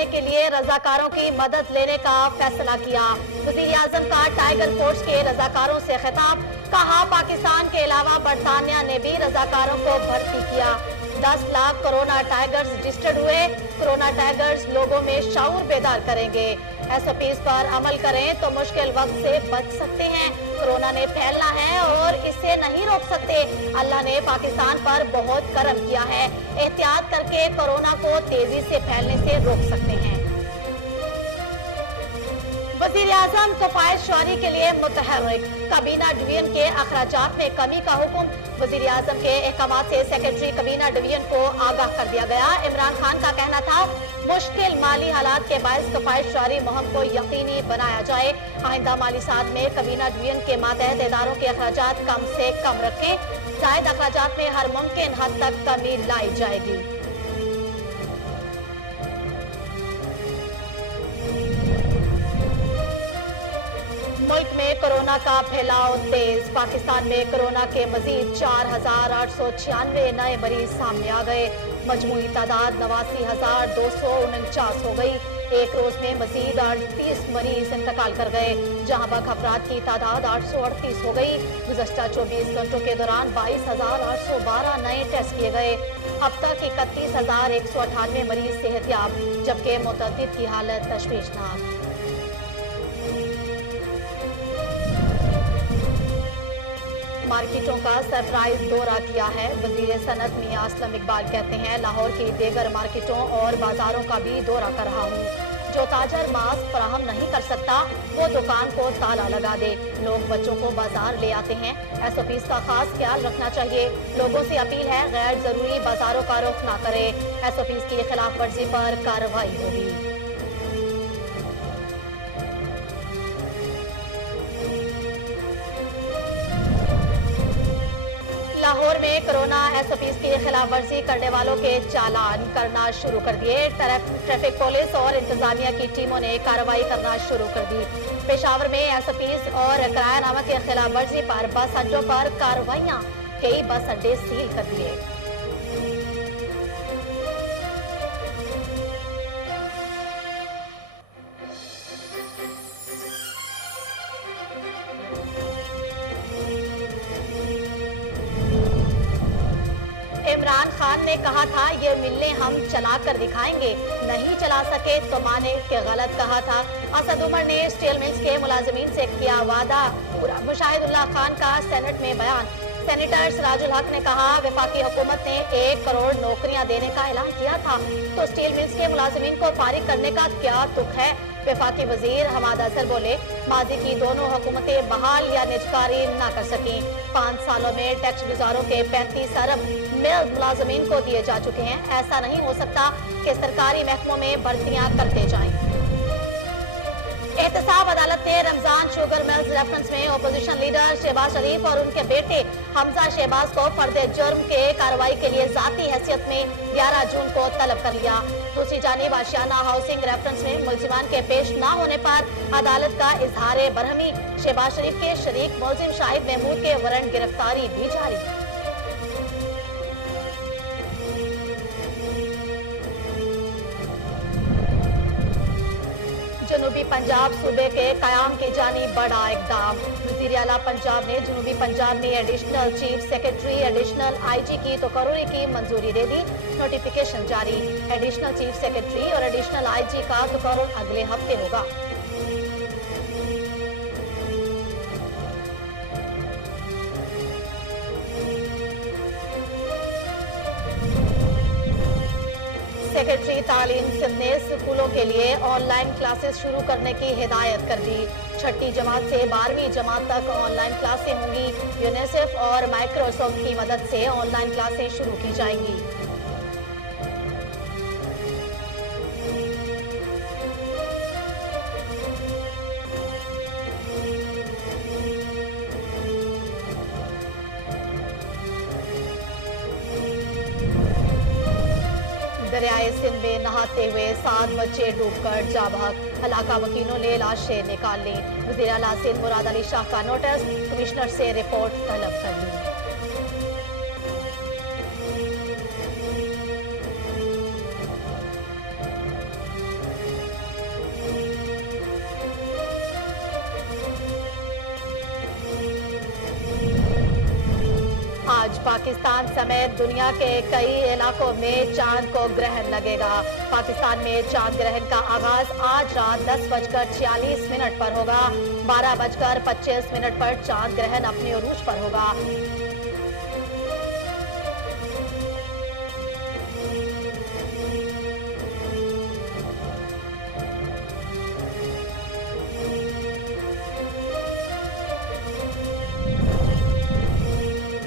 करने के लिए रजाकारों की मदद लेने का फैसला किया। वज़ीर-ए-आज़म का टाइगर फोर्स के रजाकारों से खिताब, कहा पाकिस्तान के अलावा बरतानिया ने भी रजाकारों को भर्ती किया। 10 लाख कोरोना टाइगर्स रजिस्टर्ड हुए। कोरोना टाइगर्स लोगों में शऊर बेदार करेंगे। SOPs पर अमल करें तो मुश्किल वक्त से बच सकते हैं। कोरोना ने फैलना है और इसे नहीं रोक सकते। अल्लाह ने पाकिस्तान पर बहुत करम किया है। एहतियात करके कोरोना को तेजी से फैलने से रोक सकते हैं। वज़ीर-ए-आज़म किफ़ायत-शुआरी के लिए मुतहर्रिक, काबीना डिवीजन के अखराजात में कमी का हुक्म। वज़ीर-ए-आज़म के अहकामात से सेक्रेटरी काबीना डिवीजन को आगाह कर दिया गया। इमरान खान का कहना था, मुश्किल माली हालात के बायस किफ़ायत-शुआरी मुहिम को यकीनी बनाया जाए। आइंदा माली साल में काबीना डिवीजन के मातहत इदारों के अखराजात कम से कम रखें। जायद अखराजात में हर मुमकिन हद तक कमी लाई जाएगी। मुल्क में कोरोना का फैलाव तेज। पाकिस्तान में कोरोना के मजीद 4,896 नए मरीज सामने आ गए। मजमूई तादाद 89,249 हो गई। एक रोज में मजीद 38 मरीज इंतकाल कर गए। जहां तक अफराद की तादाद 838 हो गई। गुज़श्ता 24 घंटों के दौरान 22,812 नए टेस्ट किए गए। अब तक 31,198 मरीज सेहतयाब, जबकि मुतअद्दिद की हालत तशवीशनाक। मार्केटों का सरप्राइज दौरा किया है। वज़ीर सनत मियां असलम इकबाल कहते हैं, लाहौर की दीगर मार्केटों और बाजारों का भी दौरा कर रहा हूँ। जो ताजर मास्क फराहम नहीं कर सकता वो दुकान को ताला लगा दे। लोग बच्चों को बाजार ले आते हैं। SOPs का खास ख्याल रखना चाहिए। लोगों से अपील है, गैर जरूरी बाजारों का रुख ना करें। SOPs की खिलाफ वर्जी पर कार्रवाई होगी। लाहौर में कोरोना SOPs की खिलाफ वर्जी करने वालों के चालान करना शुरू कर दिए। ट्रैफिक पुलिस और इंतजामिया की टीमों ने कार्रवाई करना शुरू कर दी। पेशावर में SOPs और किरायानामा की खिलाफ वर्जी पर बस अड्डों पर कार्रवाइयां, कई बस अड्डे सील कर दिए। इमरान खान ने कहा था, ये मिलें हम चला कर दिखाएंगे, नहीं चला सके तो माने कि गलत कहा था। असद उमर ने स्टील मिल्स के मुलाजिमीन से किया वादा पूरा। मुशाहिदुल्लाह खान का सेनेट में बयान। सेनेटर सिराजुल हक ने कहा, वफाकी हुकूमत ने 1 करोड़ नौकरियां देने का ऐलान किया था, तो स्टील मिल्स के मुलाजिमीन को फारिग करने का क्या तुक है। वफाकी वजीर हमाद असर बोले, माजी की दोनों हुकूमतें बहाल या निजकारी न कर सकी। 5 सालों में टैक्स गुजारों के 35 अरब मिल मुलाजमीन को दिए जा चुके हैं। ऐसा नहीं हो सकता कि सरकारी महकमों में भर्तियां करते जाएं। एहतसाब अदालत ने रमजान शुगर मिल्स रेफरेंस में अपोजिशन लीडर शहबाज शरीफ और उनके बेटे हमजा शहबाज को फर्दे जुर्म के कार्रवाई के लिए जाती हैसियत में 11 जून को तलब कर लिया। दूसरी जानिब आशियाना हाउसिंग रेफरेंस में मुलजिमान के पेश न होने पर अदालत का इजहार बरहमी। शहबाज शरीफ के शरीक मुलजिम शाहिद महमूद के वारंट गिरफ्तारी भी जारी। जनूबी पंजाब सूबे के कयाम की जानिब बड़ा इकदाम। वज़ीर आला पंजाब ने जनूबी पंजाब में additional chief secretary, additional IG की तकर्री की मंजूरी दे दी। नोटिफिकेशन जारी। एडिशनल चीफ सेक्रेटरी और एडिशनल IG का तकर्रुर अगले हफ्ते होगा। सेक्रेटरी तालीम सिंध ने स्कूलों के लिए ऑनलाइन क्लासेस शुरू करने की हिदायत कर दी। 6ठी जमात से 12वीं जमात तक ऑनलाइन क्लासें होंगी। यूनिसेफ और माइक्रोसॉफ्ट की मदद से ऑनलाइन क्लासें शुरू की जाएंगी। दरियाए सिंध में नहाते हुए 7 बच्चे डूबकर जा बहक। इलाका वकीलों ने लाशें निकाल ली। वज़ीर आला सिंध मुराद अली शाह का नोटिस, कमिश्नर से रिपोर्ट तलब कर ली। पाकिस्तान समेत दुनिया के कई इलाकों में चांद को ग्रहण लगेगा। पाकिस्तान में चांद ग्रहण का आगाज आज रात 10:46 पर होगा। 12:25 पर चांद ग्रहण अपने उरूज पर होगा।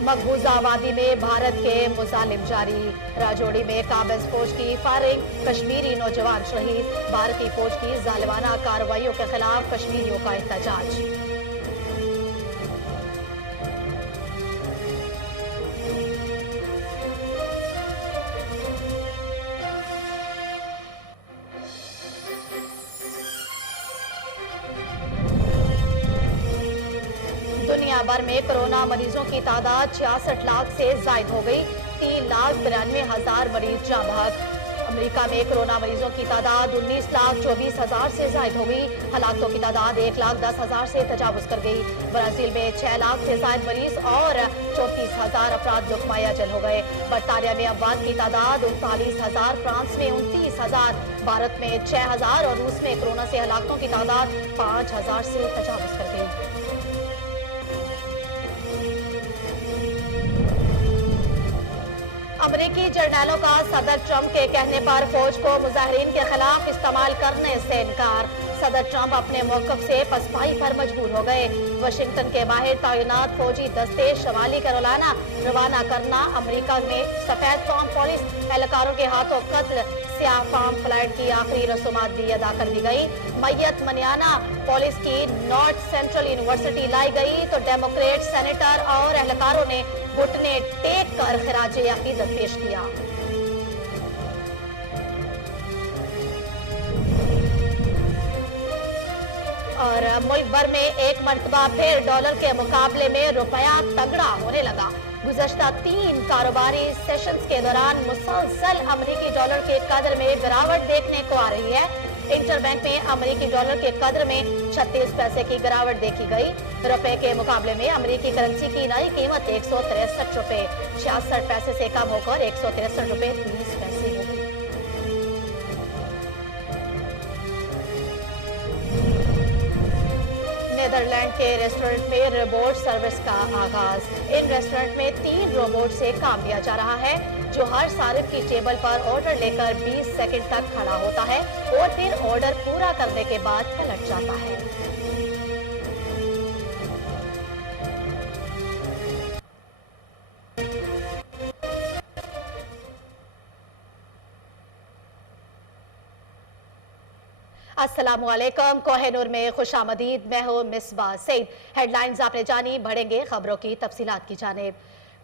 मकबूजा वादी में भारत के मुजालिम जारी। राजौरी में काबिज फौज की फायरिंग, कश्मीरी नौजवान शहीद। भारतीय फौज की जालिमाना कार्रवाइयों के खिलाफ कश्मीरियों का एहतजाज। दुनिया भर में कोरोना मरीजों की तादाद 66 लाख से जायद हो गई। 3,92,000 मरीज जाँ बहक। अमेरिका में कोरोना मरीजों की तादाद 19,24,000 से जायद हो गई। हलाकतों की तादाद 1,10,000 से तजावुज कर गई। ब्राजील में 6 लाख से जायद मरीज और 34,000 अफराद लुकमाया जल हो गए। बरतानिया में अमवात की तादाद 39,000, फ्रांस में 29,000, भारत में 6,000 और रूस में कोरोना से हलाकतों की तादाद 5,000 से तजावुज कर गई। अमेरिकी जर्नैलों का सदर ट्रंप के कहने पर फौज को मुजाहिरीन के खिलाफ इस्तेमाल करने से इनकार। सदर ट्रंप अपने मौकफ से पसपाई पर मजबूर हो गए। वाशिंगटन के बाहर तैनात फौजी दस्ते शमाली कैरोलिना रवाना करना। अमेरिका में सफेद फार्म पुलिस एहलकारों के हाथों कत्ल। स्याह फार्म फ्लाइट की आखिरी रसूमात भी अदा कर दी गई। मैयत मनियाना पुलिस की नॉर्थ सेंट्रल यूनिवर्सिटी लाई गई तो डेमोक्रेट सेनेटर और एहलकारों ने घुटने टेक कर खिराजे अकीदत पेश किया। और मुल्क भर में एक मरतबा फिर डॉलर के मुकाबले में रुपया तगड़ा होने लगा। गुज़श्ता 3 कारोबारी सेशंस के दौरान मुसलसल अमेरिकी डॉलर के कदर में गिरावट देखने को आ रही है। इंटरबैंक में अमेरिकी डॉलर के कदर में 36 पैसे की गिरावट देखी गई। रुपए के मुकाबले में अमेरिकी करेंसी की नई कीमत 163 रुपए 66 पैसे से कम होकर 163 रुपए 30 पैसे होगी। नीदरलैंड के रेस्टोरेंट में रोबोट सर्विस का आगाज। इन रेस्टोरेंट में 3 रोबोट से काम लिया जा रहा है जो हर सारिफ की टेबल पर ऑर्डर लेकर 20 सेकंड तक खड़ा होता है और फिर ऑर्डर पूरा करने के बाद पलट जाता है। अस्सलामुअलैकुम। कोहिनूर में खुशामदीद। मैं हूं मिसबा सईद। हेडलाइंस आपने जानी, बढ़ेंगे खबरों की तफसीलात की जानिब।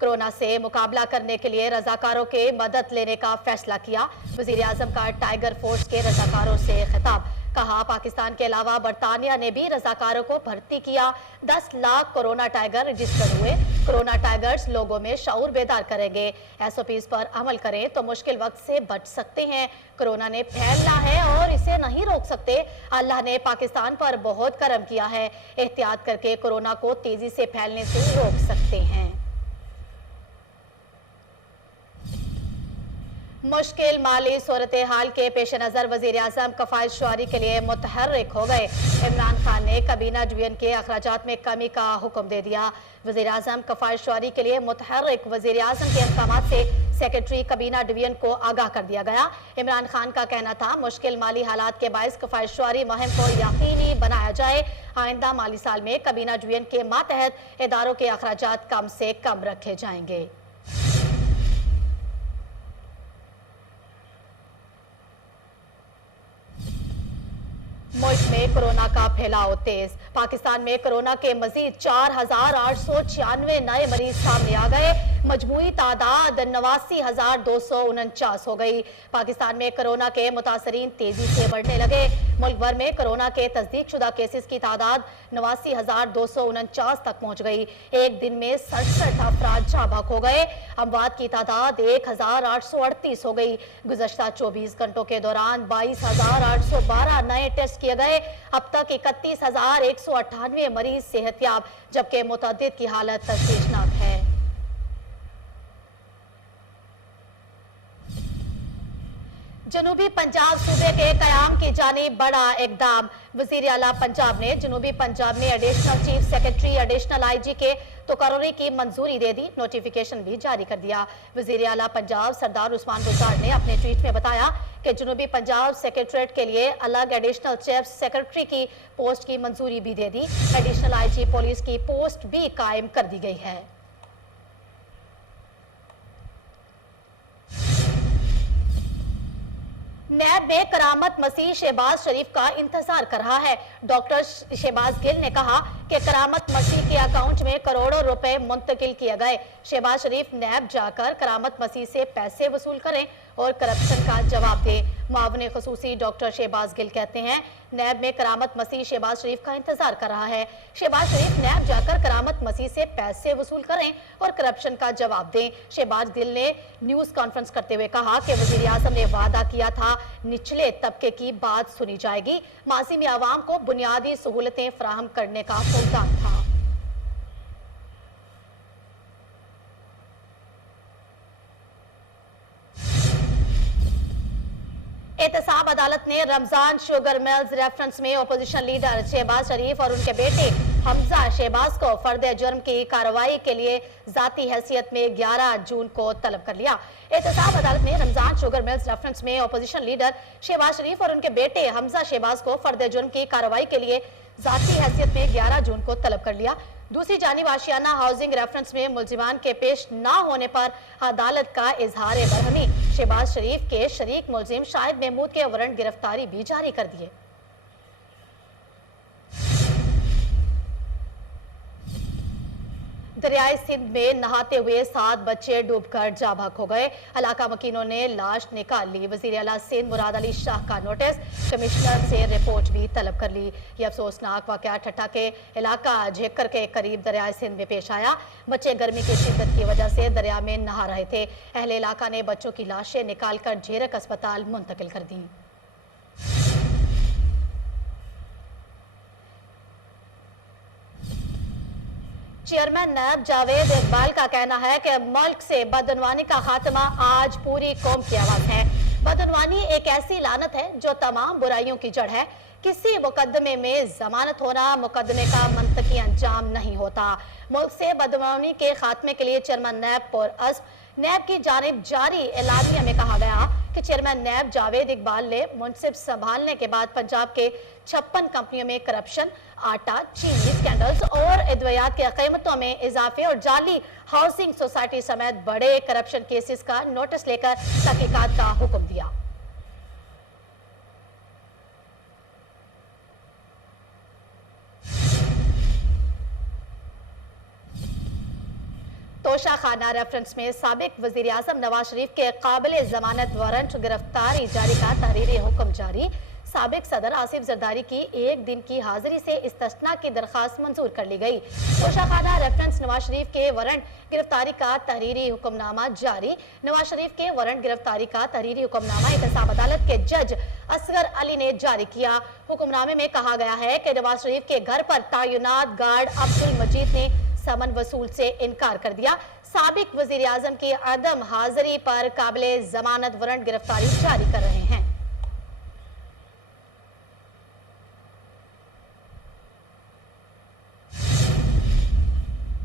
कोरोना से मुकाबला करने के लिए रजाकारों के मदद लेने का फैसला किया। वजीर आजम का टाइगर फोर्स के रजाकारों से खिताब। कहा पाकिस्तान के अलावा बरतानिया ने भी रजाकारों को भर्ती किया। 10 लाख कोरोना टाइगर रजिस्टर हुए। कोरोना टाइगर्स लोगों में शऊर बेदार करेंगे। SOPs पर अमल करें तो मुश्किल वक्त से बच सकते हैं। कोरोना ने फैलना है और इसे नहीं रोक सकते। अल्लाह ने पाकिस्तान पर बहुत करम किया है। एहतियात करके कोरोना को तेजी से फैलने से रोक सकते हैं। मुश्किल माली सूरत हाल के पेश नजर वजीर आजम कफायत शुआरी के लिए मुतहर्रिक हो गए। इमरान खान ने काबीना डिवीजन के अखराजात में कमी का हुक्म दे दिया। वजीर आजम कफायत शुआरी के लिए मुतहर्रिक। वजीर आजम के अहकामात से सेक्रेटरी काबीना डिवीजन को आगाह कर दिया गया। इमरान खान का कहना था मुश्किल माली हालात के बायस कफायत शुआरी मुहिम को यकीनी बनाया जाए। आइंदा माली साल में काबीना डिवीजन के मातहत इदारों के अखराजात कम से कम रखे जाएंगे। मुल्क में कोरोना का फैलाव तेज। पाकिस्तान में कोरोना के मजीद 4,896 नए मरीज सामने आ गए। मजमूई तादाद 89,249 हो गई। पाकिस्तान में कोरोना के मुतासरीन तेजी से बढ़ने लगे। मुल्क भर में कोरोना के तस्दीक शुदा केसेस की तादाद 89,249 तक पहुंच गई। एक दिन में 67 अफराद जाबाक हो गए। अमवात की तादाद 1,838 हो गई। गुज़श्ता 24 घंटों के दौरान 22,812 नए टेस्ट किए गए। अब तक 31,198 मरीज सेहतयाब, जबकि मुतअद्दिद की हालत तशवीशनाक है। जनूबी पंजाब सूबे के कयाम की जानिब बड़ा इकदाम। वजीर आला पंजाब ने जनूबी पंजाब में additional chief secretary additional IG के तकर्री की मंजूरी दे दी, नोटिफिकेशन भी जारी कर दिया। वजीर आला पंजाब सरदार उस्मान बुज़दार ने अपने ट्वीट में बताया कि जनूबी पंजाब सेक्रेटरीट के लिए अलग एडिशनल चीफ सेक्रेटरी की पोस्ट की मंजूरी भी दे दी। एडिशनल IG पुलिस की पोस्ट भी कायम कर दी गई है। नैब में करामत मसीह शहबाज शरीफ का इंतजार कर रहा है। डॉक्टर शहबाज गिल ने कहा कि करामत मसीह के अकाउंट में करोड़ों रुपए मुंतकिल किए गए। शहबाज शरीफ नैब जाकर करामत मसीह से पैसे वसूल करें और करप्शन का जवाब दें। मुआविन खसूसी डॉक्टर शहबाज गिल कहते हैं, नैब में करामत मसीह शहबाज शरीफ का इंतजार कर रहा है। शहबाज शरीफ नैब जाकर करामत मसीह से पैसे वसूल करें और करप्शन का जवाब दें। शहबाज गिल ने न्यूज कॉन्फ्रेंस करते हुए कहा कि वजीर आजम ने वादा किया था निचले तबके की बात सुनी जाएगी। माजी में आवाम को बुनियादी सहूलतें फराहम करने का फुलदान था। एहतसाब अदालत ने रमजान शुगर मिल्स रेफरेंस में अपोजिशन लीडर शहबाज शरीफ और उनके बेटे हमजा शहबाज को फर्द जुर्म की कार्रवाई के लिए जाती हैसियत में 11 जून को तलब कर लिया। एहतसाब अदालत ने रमजान शुगर मिल्स रेफरेंस में अपोजिशन लीडर शहबाज शरीफ और उनके बेटे हमजा शहबाज को फर्द जुर्म की कार्रवाई के लिए जाती हैसियत में 11 जून को तलब कर लिया। दूसरी जानिब आशियाना हाउसिंग रेफरेंस में मुलजिमान के पेश न होने पर अदालत का इजहार बरहमी। शहबाज शरीफ के शरीक मुलजिम शाहिद महमूद के वारंट गिरफ्तारी भी जारी कर दिए। दरियाए सिंध में नहाते हुए 7 बच्चे डूबकर जा बहक हो गए। इलाका मकीनों ने लाश निकाल ली। वजीर आला सिंध मुराद अली शाह का नोटिस, कमिश्नर से रिपोर्ट भी तलब कर ली। ये अफसोसनाक वाकया ठट्टा के इलाका झेकर के करीब दरियाए सिंध में पेश आया। बच्चे गर्मी की शिद्दत की वजह से दरिया में नहा रहे थे। अहले इलाका ने बच्चों की लाशें निकालकर झेरक अस्पताल मुंतकिल कर दी। चेयरमैन नैब जावेद इकबाल का कहना है कि मुल्क से बदअनवानी का खात्मा आज पूरी कौम की आवाज है। बदअनवानी एक ऐसी लानत है जो तमाम बुराइयों की जड़ है। किसी मुकदमे में जमानत होना मुकदमे का मंतकी अंजाम नहीं होता। मुल्क से बदअनवानी के खात्मे के लिए चेयरमैन नैब और नैब की जानिब जारी एलानिया में कहा गया कि चेयरमैन नैब जावेद इकबाल ने मुंसिब संभालने के बाद पंजाब के 56 कंपनियों में करप्शन, आटा, चीनी स्कैंडल्स और अद्वियात की कीमतों में इजाफे और जाली हाउसिंग सोसाइटी समेत बड़े करप्शन केसेस का नोटिस लेकर तहकीकात का हुक्म दिया। तोशा खाना रेफरेंस में साबिक वजीर आजम नवाज शरीफ के काबिल जमानत वारंट गिरफ्तारी जारी का तहरीरी हुक्म जारी। साबिक सदर आसिफ जरदारी की 1 दिन की हाजिरी से इस्तिस्ना की दरखास्त मंजूर कर ली गई। तोशा खाना रेफरेंस नवाज शरीफ के वारंट गिरफ्तारी का तहरीरी हुक्मनामा जारी। नवाज शरीफ के वारंट गिरफ्तारी का तहरीरी हुक्मनामा एहतसाब अदालत के जज असगर अली ने जारी किया। हुक्मनामे में कहा गया है कि नवाज शरीफ के घर पर तैनात गार्ड अब्दुल मजीद ने समन वसूल से इनकार कर दिया। साबिक वजीर आजम की अदम हाजिरी पर काबिल जमानत वारंट गिरफ्तारी जारी कर रहे हैं।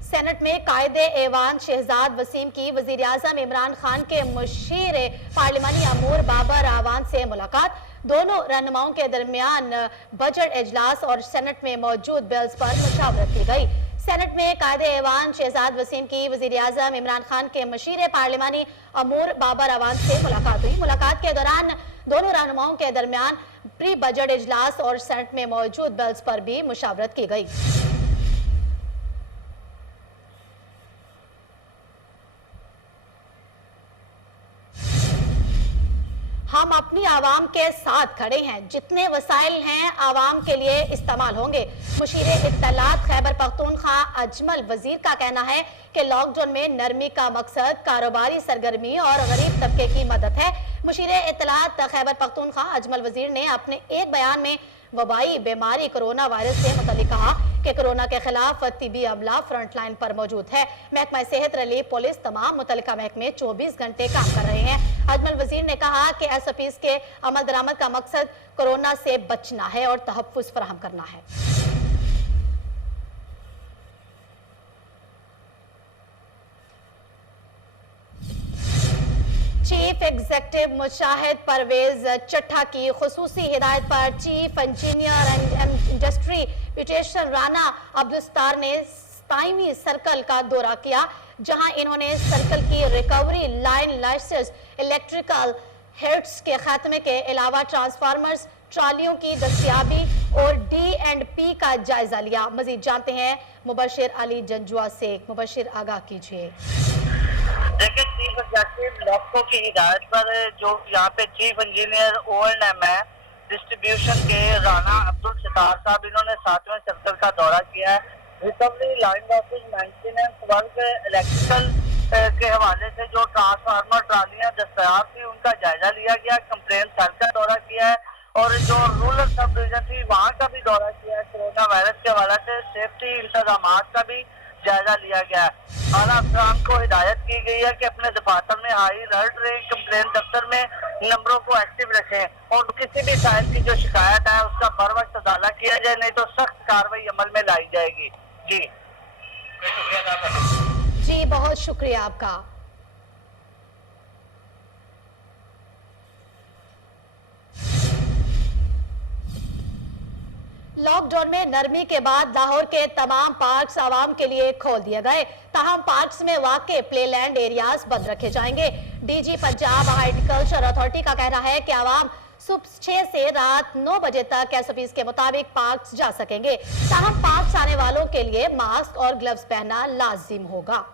सेनेट में कायदे ऐवान शहजाद वसीम की वजीर आजम इमरान खान के मुशीर पार्लिमानी अमूर बाबर आवान से मुलाकात। दोनों रहनुमाओं के दरमियान बजट इजलास और सेनेट में मौजूद बिल्स पर मुशावरत की गई। सेनेट में कायदे ऐवान शहजाद वसीम की वजीर आजम इमरान खान के मशीर पार्लिमानी अमूर बाबर आवान से मुलाकात हुई। मुलाकात के दौरान दोनों रहनुमाओं के दरमियान प्री बजट इजलास और सेनेट में मौजूद बिल्स पर भी मुशावरत की गई। हम अपनी आवाम के साथ खड़े हैं, जितने वसाइल हैं आवाम के लिए इस्तेमाल होंगे। मुशीर इत्तलात खैबर पख्तूनख्वा अजमल वजीर का कहना है कि लॉकडाउन में नरमी का मकसद कारोबारी सरगर्मी और गरीब तबके की मदद है। मुशीर इत्तलात खैबर पख्तूनख्वा अजमल वजीर ने अपने एक बयान में वबाई बीमारी कोरोना वायरस से मुतालिक कहा कि कोरोना के खिलाफ तिबी अमला फ्रंट लाइन पर मौजूद है। महकमा सेहत, रिलीफ, पुलिस तमाम मुतल्लिका महकमे 24 घंटे काम कर रहे हैं। अजमल वजीर ने कहा कि SOPs के अमल दरामद का मकसद कोरोना से बचना है और तहफ़्फ़ुज़ फराहम करना है। चीफ एग्जीक्यूटिव मुशाहिद परवेज चट्ठा की खुसूसी हिदायत पर chief engineer and industry beautician Rana Abdussattar ने ताइमी सर्कल का दौरा किया, जहां इन्होंने सर्कल की recovery line, license, electrical heads के खात्मे के अलावा ट्रांसफार्मर्स, ट्रालियों की दस्तियाबी और D&P का जायजा लिया। मजीद जानते हैं मुबशिर अली जंजुआ से। मुबशिर, आगाह कीजिए। देखिए, चीफ एग्जीक्यूटिव लॉको की हिदायत पर जो यहाँ पे चीफ इंजीनियर O&M है डिस्ट्रीब्यूशन के राना अब्दुल सत्तार साहब, इन्होंने 7वें सर्कल का दौरा किया है। Recovery line losses, maintenance work, electrical के हवाले से जो ट्रांसफार्मर, ट्रालियां दस्तयाब थी उनका जायजा लिया गया। कंप्लेंट सेल का दौरा किया है और जो रूरल सब डिवीजन थी वहाँ का भी दौरा किया है। कोरोना वायरस के हवाले से सेफ्टी इंतजाम का भी जायजा लिया गया है। आला अफसरान को हिदायत की गई है कि अपने दफातर में हाई अलर्ट रहे, कंप्लेन दफ्तर में नंबरों को एक्टिव रखें और किसी भी साइल की जो शिकायत है उसका बर वक्त अदाला किया जाए, नहीं तो सख्त कार्रवाई अमल में लाई जाएगी। जी बहुत शुक्रिया आपका। लॉकडाउन में नरमी के बाद लाहौर के तमाम पार्क्स आवाम के लिए खोल दिए गए, ताहम पार्क्स में वाक़े प्ले लैंड एरियाज बंद रखे जाएंगे। DG पंजाब हार्टिकल्चर अथॉरिटी का कहना है कि आवाम सुबह 6 से रात 9 बजे तक SOPs के मुताबिक पार्क्स जा सकेंगे, ताहम पार्क्स आने वालों के लिए मास्क और ग्लव्स पहनना लाजिम होगा।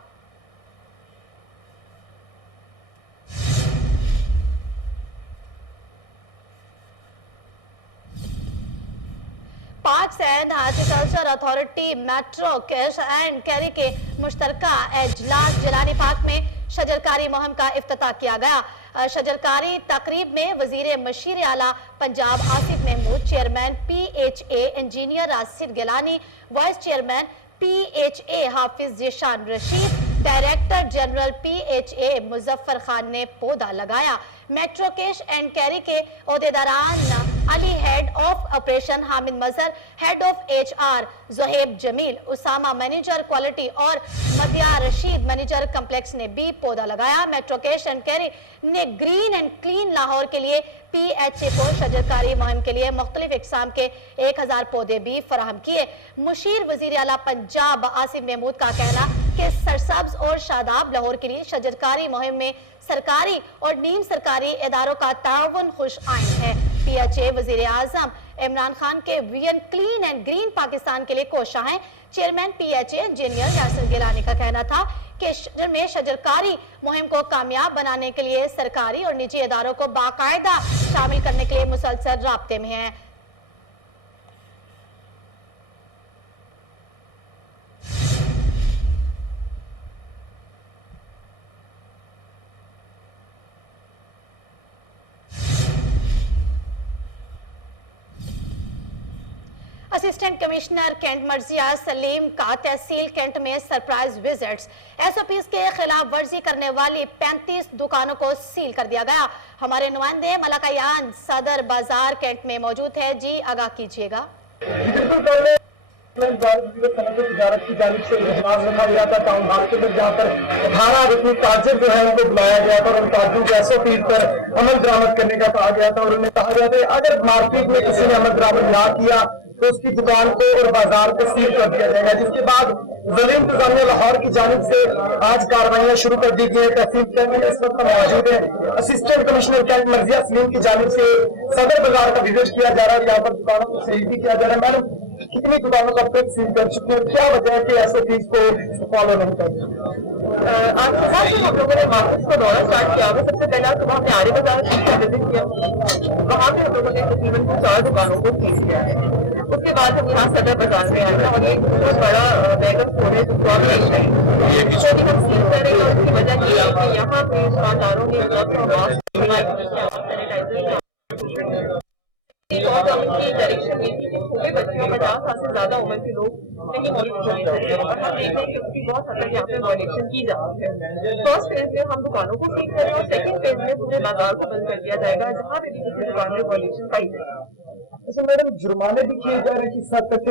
Parks and horticulture authority, metro, cash and carry के मुश्तरका एजलास जिलानी पार्क में शजरकारी मुहिम का इफ्तिताह किया गया। शजरकारी तकरीब में वजीर मशीर आला Punjab Asif Mahmood, chairman PHA engineer Rashid Gilani, vice chairman PHA Hafiz Zeeshan Rasheed, director general PHA Muzaffar Khan ने पौधा लगाया। मेट्रो कैश एंड कैरी के ओहदेदारान Ali head of operation, Hamid Mazhar head of HR, Zohaib Jamil, Usama manager quality और मदिया रशीद मैनेजर कम्प्लेक्स ने भी पौधा लगाया। मेट्रो कैश एंड कैरी ने ग्रीन एंड क्लीन लाहौर के लिए PHA को शजरकारी मुहिम के लिए मुख्तलिफ इकसाम के 1000 पौधे भी फराहम किए। मुशीर वजीर आला पंजाब आसिफ महमूद का कहना कि सरसब्ज और शादाब लाहौर के लिए शजरकारी मुहिम में सरकारी और नीम सरकारी इदारों का ताउन खुश आइन है। PHA वजीर आजम इमरान खान के vision clean and green Pakistan के लिए कोशा है। Chairman PHA engineer Yasir Gilani का कहना था कि शहर में शजरकारी मुहिम को कामयाब बनाने के लिए सरकारी और निजी इदारों को बाकायदा शामिल करने के लिए मुसलसल राब्ते में है। असिस्टेंट कमिश्नर कैंट मर्जिया सलीम का तहसील कैंट में सरप्राइज विजिट्स, SOPs के खिलाफ वर्जी करने वाली 35 दुकानों को सील कर दिया गया। हमारे नुमाइंदे मलकायान सदर बाजार कैंट में मौजूद है। जी आगाह कीजिएगा। तजारत की जानिब से इजलास रखा गया था टाउन हॉल के अंदर, जहाँ पर 18 रुपये ताजिर जो है उनको बुलाया गया था और उन ताजिरों के SOPs पर अमल दरामद करने का कहा गया था और उन्हें कहा गया था अगर मार्केट में किसी ने अमल दरामद ना किया तो उसकी दुकान को और बाजार को सील कर दिया जाएगा। जिसके बाद ज़िला इंतजामिया लाहौर की जानिब से आज कार्रवाइयाँ शुरू कर दी गई है। तहसील कैंट में इस वक्त मौजूद है असिस्टेंट कमिश्नर कैंट मर्जिया सलीम की जानिब से सदर बाजार का विजिट किया जा रहा है, यहाँ पर दुकानों को सील भी किया जा रहा है। मैडम, कितनी दुकानों का फिर सील कर चुके हैं, क्या वजह है कि SOPs को फॉलो नहीं कर रहे? आज सुबह से हम लोगों ने मार्केट को दौरा स्टार्ट किया। सबसे पहला सुबह हमने आरी बाजार का विजिट किया, वहाँ पे हम लोगों ने तकरीबन 4 दुकानों को सील किया है। उसके बाद हम यहाँ सदर बाजार में आए हैं और ये बहुत बड़ा बैग ऑफ फूड है जो फ्रॉड नहीं है, इसको भी हम सील कर रहे हैं। और उसकी वजह ये है कि यहाँ पे दुकानदारों ने सैनिटाइजर और उनकी डायरेक्शन में थी कि छोटे बच्चों 50 साल से ज्यादा उम्र के लोग नहीं मौजूद होने चाहिए और हम देख रहे हैं कि उसकी बहुत हद तक यहाँ पे वायलेशन की जा रही है। फर्स्ट फेज में हम दुकानों को सील करें और सेकंड फेज में पूरे बाजार को बंद कर दिया जाएगा जहाँ पे भी किसी दुकान में वायलेशन पाई जाएगी। अच्छा मैडम, जुर्माने भी किए जा रहे हैं किस हद तक?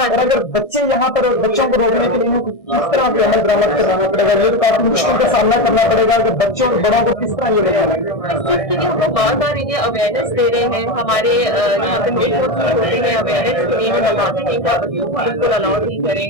और अगर बच्चे यहाँ पर बच्चों को रोकने के लिए किस तरह के अमल दरामद करवाना पड़ेगा? ये तो काफी मुश्किल का सामना करना पड़ेगा कि बच्चों और बड़ों को किस तरह ये इसके लिए हम लोग बार बार इन्हें अवेयरनेस दे रहे हैं। हमारे यहाँ पे लोग होते हैं अवेयरनेस के लिए बताते हैं कि बच्चों को बिल्कुल अलाउ नहीं करें,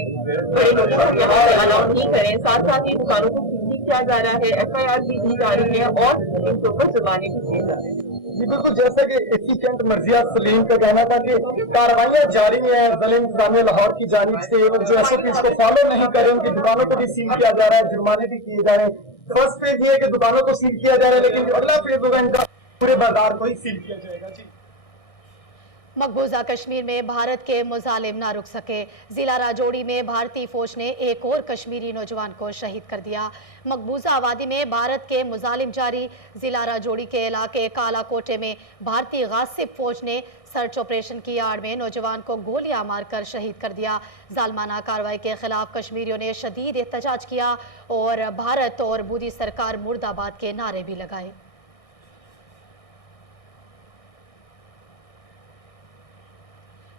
बड़े लोगों को यहाँ पे अलाउ नहीं करें। साथ साथ ही दुकानों को सील किया जा रहा है, FIR भी दी जा रही है और इनके ऊपर जुर्माने भी दिए जा रहे हैं। बिल्कुल, जैसा कि एसी कैंट मर्जिया सलीम का कहना था कि कार्रवाइयां जारी हैं ज़िला इंतजामिया लाहौर की जानिब से, और जो SOPs को फॉलो नहीं कर रहे उनकी दुकानों को भी सील किया जा रहा है, जुर्माने भी किए जा रहे हैं। फर्स्ट फेज ये है कि दुकानों को सील किया जा रहा है, लेकिन जो अगला फेज होगा इनका पूरे बाजार को ही सील किया जाएगा। जी, मकबूजा कश्मीर में भारत के मुजालिम ना रुक सके। जिला राजौरी में भारतीय फौज ने एक और कश्मीरी नौजवान को शहीद कर दिया। मकबूजा आबादी में भारत के मुजालिम जारी। जिला राजौरी के इलाके काला कोटे में भारतीय गासिब फौज ने सर्च ऑपरेशन की आड़ में नौजवान को गोलियां मारकर शहीद कर दिया। जालमाना कार्रवाई के खिलाफ कश्मीरियों ने शदीद एहतजाज किया और भारत और मोदी सरकार मुर्दाबाद के नारे भी लगाए।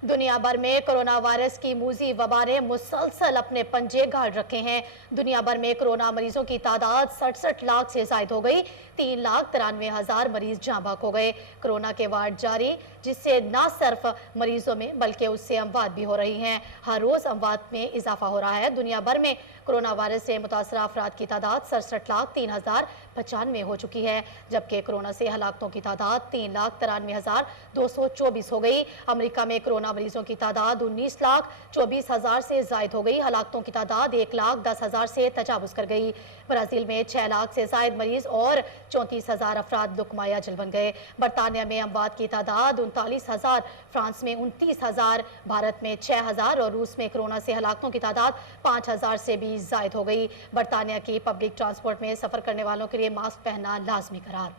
दुनिया भर में कोरोना वायरस की मूजी वबा ने मुसलसल अपने पंजे गाड़ रखे हैं। दुनिया भर में कोरोना मरीजों की तादाद 67 लाख से जायद हो गई। 3,93,000 मरीज जहां बहक हो गए। कोरोना के वार्ड जारी, जिससे न सिर्फ मरीजों में बल्कि उससे अमवात भी हो रही हैं। हर रोज अमवात में इजाफा हो रहा है। दुनिया भर में कोरोना वायरस से मुतासरा अफराद की तादाद 67,03,095 हो चुकी है, जबकि कोरोना से हलाकतों की तादाद 3,93,224 हो गई। अमेरिका में कोरोना मरीजों की तादाद 19,24,000 से जायद हो गई। हलाकतों की तादाद 1,10,000 से तजावुज कर गई। ब्राजील में 6 लाख से जायद मरीज और 34,000 अफराद लुकमाया जल बन गए। बरतानिया में अमवात की तादाद 39,000, फ्रांस में 29,000, भारत में 6,000 और रूस में कोरोना से हलाकतों की तादाद 5,000 से भी जायद हो गई। बरतानिया की पब्लिक ट्रांसपोर्ट में सफर करने वालों के लिए मास्क पहनना लाजमी करार।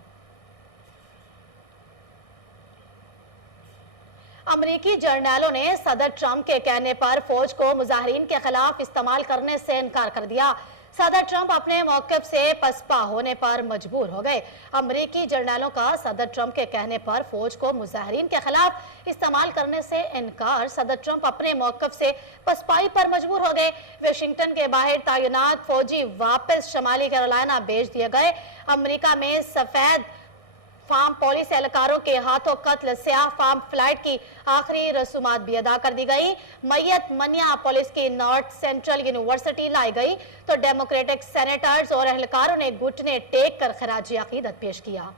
अमरीकी जर्नैलों ने सदर ट्रंप के कहने पर फौज को मुजाहिरीन के खिलाफ इस्तेमाल करने से इनकार कर दिया। सदर ट्रंप अपने मौक़िफ़ से पसपा होने पर मजबूर हो गए। अमरीकी जर्नैलों का सदर ट्रंप के कहने पर फौज को मुजाहिरीन के खिलाफ इस्तेमाल करने से इनकार। सदर ट्रंप अपने मौक़िफ़ से पसपाई पर मजबूर हो गए। वाशिंगटन के बाहर तैनात फौजी वापस शमाली कैरोलिना भेज दिए गए। अमरीका में सफेद फार्म पुलिस एहलकारों के हाथों कत्ल स्याह फार्म फ्लाइट की आखिरी रसूमात भी अदा कर दी गई। मैयत मनिया पुलिस की नॉर्थ सेंट्रल यूनिवर्सिटी लाई गई तो डेमोक्रेटिक सेनेटर्स और एहलकारों ने घुटने टेक कर खराज अकीदत पेश किया।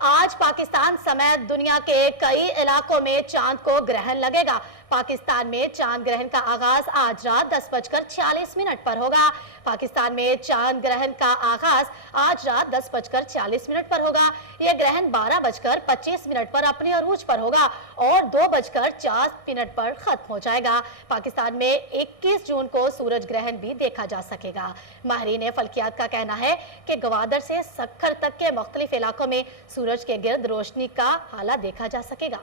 आज पाकिस्तान समेत दुनिया के कई इलाकों में चांद को ग्रहण लगेगा। पाकिस्तान में चांद ग्रहण का आगाज आज रात 10:46 पर होगा। पाकिस्तान में चांद ग्रहण का आगाज आज रात 10:46 पर होगा। यह ग्रहण 12:25 पर अपने अरूज पर होगा और 2:04 पर खत्म हो जाएगा। पाकिस्तान में 21 जून को सूरज ग्रहण भी देखा जा सकेगा। माहिरीन फल्कियात का कहना है कि गवादर से सक्खर तक के मुख्तलिफ इलाकों में सूरज के गिर्द रोशनी का हाला देखा जा सकेगा।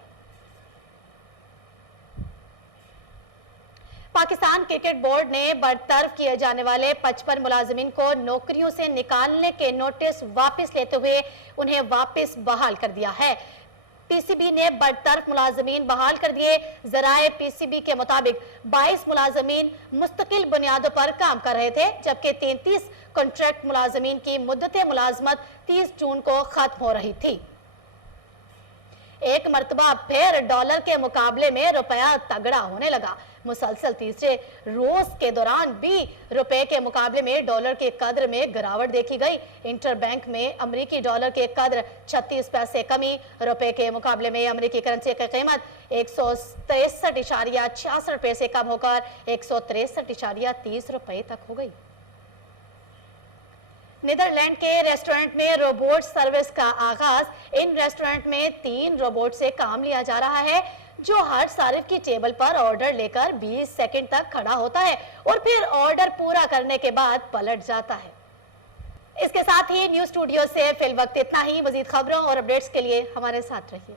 पाकिस्तान क्रिकेट बोर्ड ने बरतरफ किए जाने वाले 55 मुलाजिमीन को नौकरियों से निकालने के नोटिस वापस लेते हुए उन्हें वापस बहाल कर दिया है। पीसीबी ने बरतरफ मुलाजिमीन बहाल कर दिए। जराए पीसीबी के मुताबिक 22 मुलाजिमीन मुस्तकिल बुनियादों पर काम कर रहे थे, जबकि 33 कॉन्ट्रैक्ट मुलाजिमीन की मुद्दत मुलाजमत 30 जून को खत्म हो रही थी। एक मरतबा फिर डॉलर के मुकाबले में रुपया तगड़ा होने लगा। मुसलसल तीसरे रोज के दौरान भी रुपए के मुकाबले में डॉलर के कद्र में गिरावट देखी गई। इंटरबैंक में अमेरिकी डॉलर के कद्र 36 पैसे कमी। रुपए के मुकाबले में अमेरिकी करेंसी की कीमत 163.66 पैसे कम होकर 163.30 रुपए तक हो गई। नीदरलैंड के रेस्टोरेंट में रोबोट सर्विस का आगाज। इन रेस्टोरेंट में 3 रोबोट से काम लिया जा रहा है, जो हर सारिफ की टेबल पर ऑर्डर लेकर 20 सेकंड तक खड़ा होता है और फिर ऑर्डर पूरा करने के बाद पलट जाता है। इसके साथ ही न्यूज स्टूडियो से फिल वक्त इतना ही। मजीद खबरों और अपडेट्स के लिए हमारे साथ रहिए।